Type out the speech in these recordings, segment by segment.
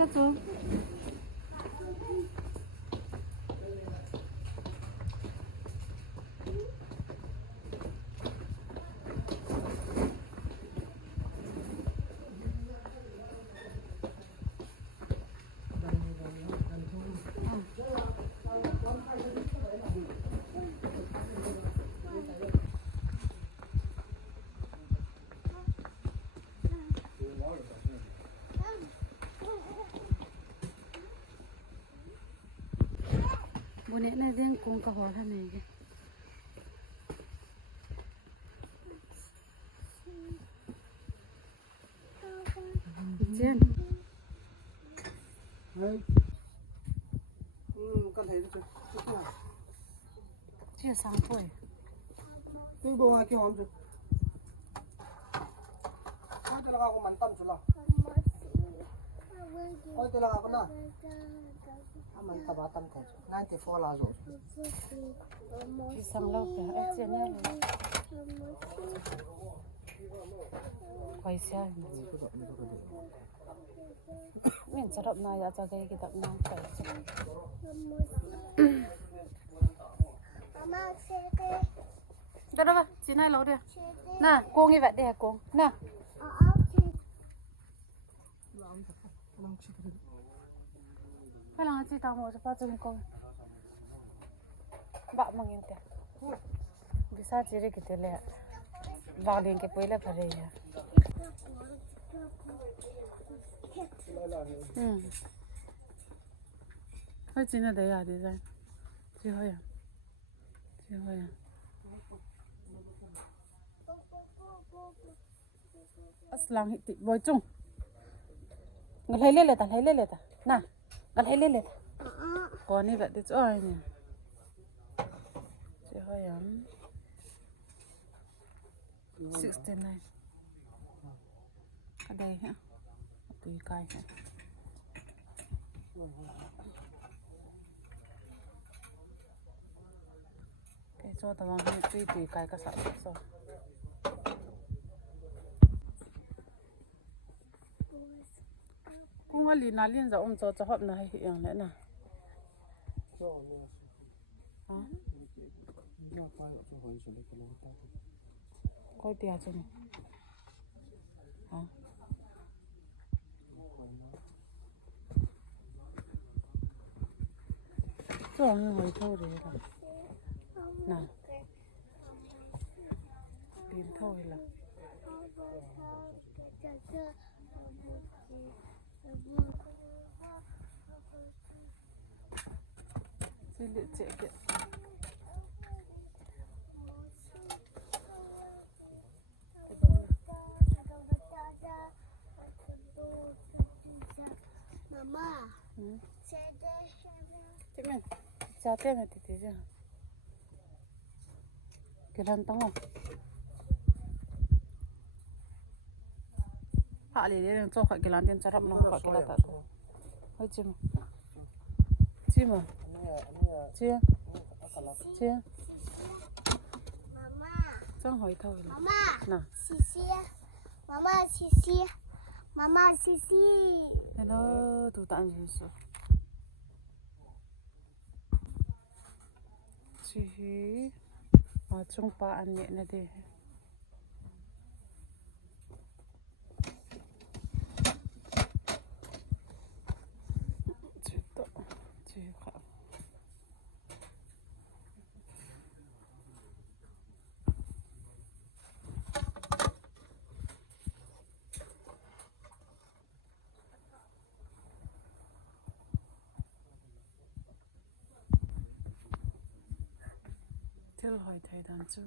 đó chú. Bữa nay này riêng cũng có hoa này kìa. Trên. Đấy. Con thấy chưa? Chưa sáng tuổi. Cái bông ai kia hòm chưa? Ôi tôi là con mặn tâm rồi. Ôi tôi là con nào? Mình tập tâm thế. 94 là rồi. Chưa sáng lâu kìa. Ở trên này. Quay xe. Mình sẽ đọc này cho cái tập năng phải. Đó đâu chị này lâu đi. Nè, cô như vậy đi hả cô? Nè. Phải là chị tao mua cho bao nhiêu con? Bạn mang in tiền. Bisa chị đi cái tiền lẻ. Vào liền cái bưởi là phải rồi. Hơi chín là đấy à đi ra. Chị hơi à? Chị hơi à? Aslang hiti boy chung. Ngal hele ta. Na. Ngal hele le ta. Ko ni vậy đi chỗ ai nè. Chị hơi à? 69. Ở đây hả? Tùy cay hả? Cái cho tao mang tùy cay cả sẵn rồi. Cũng có lì nào liên dạo ông cho hộp này hiện nữa nè. Hả? Coi tiền cho này. Hả? Cho người ngồi thôi đấy là. Nào. Tìm thôi là. Xin lựa chạy kìa. Mama. Chị mình. Chào tên là tí chứ. Cái lần tông không? Hạ lý để cho khỏi cái lần tiền trả rộng nó khỏi cái lần tạ thôi. Hơi chim à? Chim à? Chia? Chia? Chẳng hỏi thôi. Mama. Nào. Sisi. Mama sisi. Mama sisi. Hello, tụi tạm gì rồi? Chị ở trong ba ăn nhẹ này đi. Chị tự chị khảo. Thiếu hỏi thầy đàn chưa?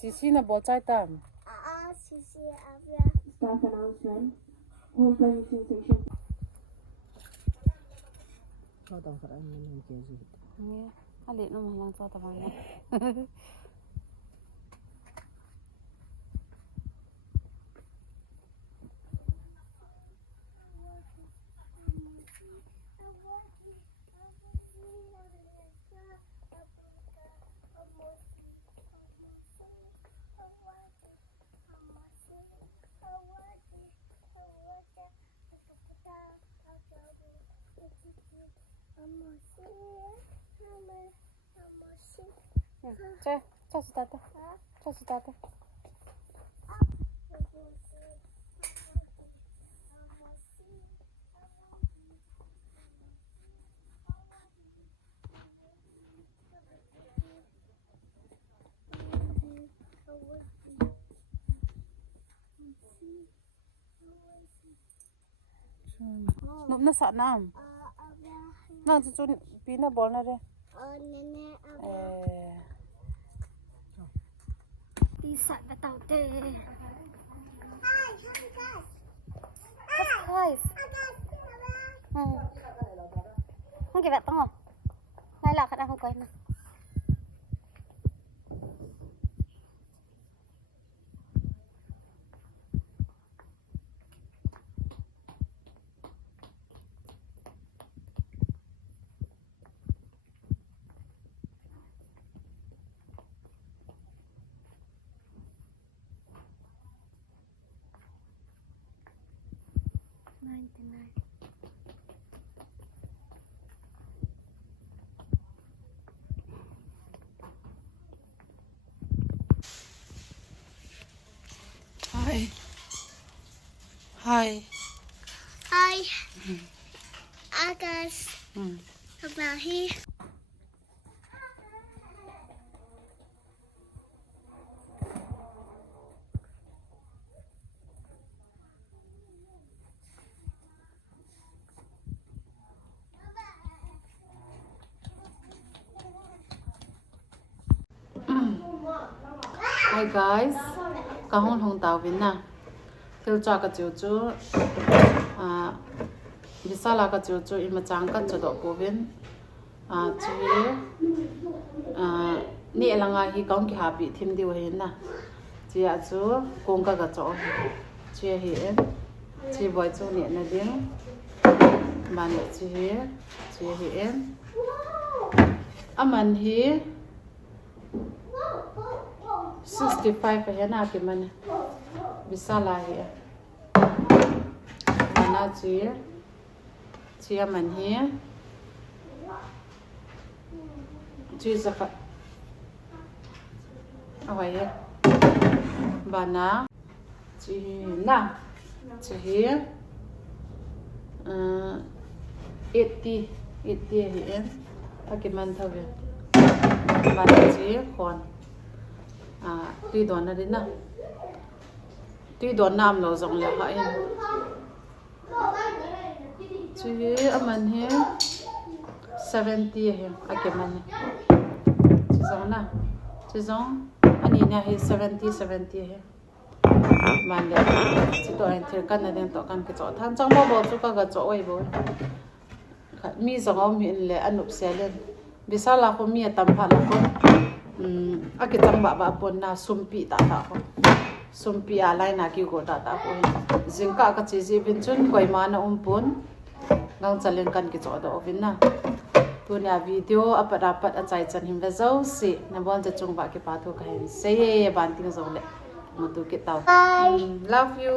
Sisi na bol chai tam. Sisi Avia. Staff announcement. Home furnishing section. Kau tahu kan mana yang sih? Nge, ali no malang sa tabang. Cha start. Cha start. Nộp nó sợ nam. Nó cho pin nó bol na re. Nene Avia. Eh. Đi sạch và tàu tê. Guys. Không kịp bạn tông không? Ngay là khả năng không quay mà. Hi. Hi. Hi. Agas. About here. Hi guys. Cả hôn hồng tàu vinh nè. Theo cho cái chiều chú vì sao là cái chiều chú im mà chẳng cắt cho độ của vinh chỉ nè là ngay khi con kia bị thêm điều hiện nè chỉ chú cùng cái chỗ chỉ hiện chỉ với chú nè là tiếng mà nè chỉ hiện mình hi 65 phải hiện nào thì mình bisa lah ya mana chia mình hi chia zakat apa ya bana chia na chia 80 hiện pakai mantau ya bana chia kon tuy đoán là đến nào tuy đoán nam nó rộng là vậy chứ mình hết 70 hết cái mình chứ giống nào chứ giống anh ấy nhà hết 70 hết mà để chỉ tụi anh theo căn này đến tụi căn cái chỗ tham trong bao bọc cho cái chỗ ấy bố mi giống ông hiện là anh nộp xe lên vì sao là không mi tầm phạt là không cái trang bạ bồn na sumpi ta ko sumpi alai na ki go ta ko jingka ka chi ji bin chun koi ma na pun ngang chalen kan ki cho do vin na tu na video apat a chai chan him ve zo si na bon cha chung ba ki pa thu ka hen se ban ting zo le mu tu ki tau love you